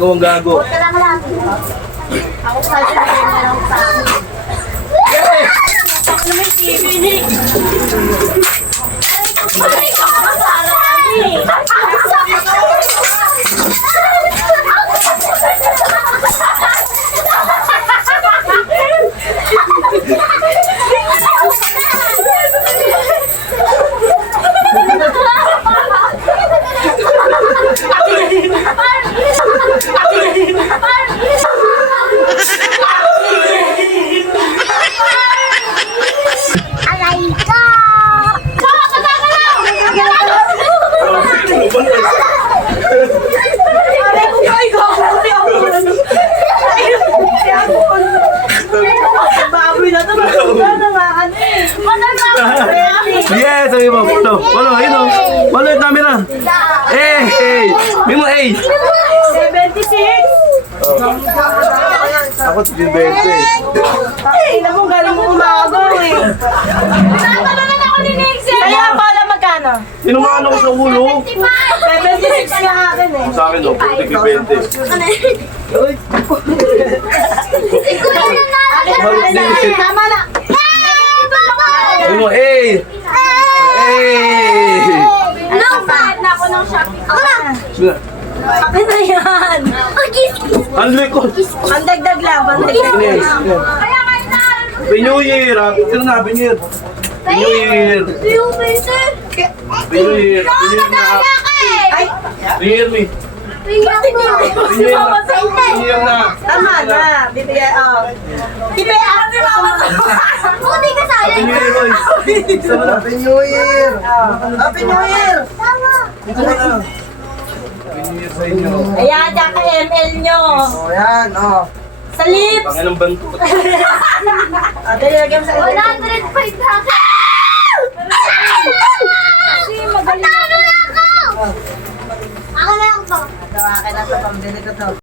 gumagawang gago. Huwag ka lang lang. Ako sasabihin na lang sa akin. Ako naman TV ni. Ay, kakasara namin. Aray ka! Baboy na to. Yes, sabi mo. Walo, yun o. Walo yung camera. Hey! May mo, hey! 76. Ako, 20. Ay, naku, galing mo umaga eh. Natatangan ako ni Nixie! Kaya pala magkano? Sinumaan ako sa ulo. 76 nga akin eh. Sa akin, no? 20. Tama na. Sabi mo, hey! Hey! Lupa na ako ng shopping. Ako na! Sige. Akin na yan. Ang likod. Ang dagdag lang. Ang Yes. dagdag. Kaya kayo na! Happy New Year! Happy New Year! Happy New Year! Yung minsan! Happy New Year! Happy New Year na! Kaya ka eh! Ay, Happy New Year, me! Tingnan mo! Happy New Year na! Happy New Year na! tama na. Bibigyan, oh. Bibigyan. Kung di ka sali! Happy New Year, boys! Happy New Year! Happy New Year! Tama! Happy New Year sa inyo! Ayan, tsaka ML nyo. O yan, o. Sa lips. Pangalang bantot! Dali, lagyan mo sa 105 na ako!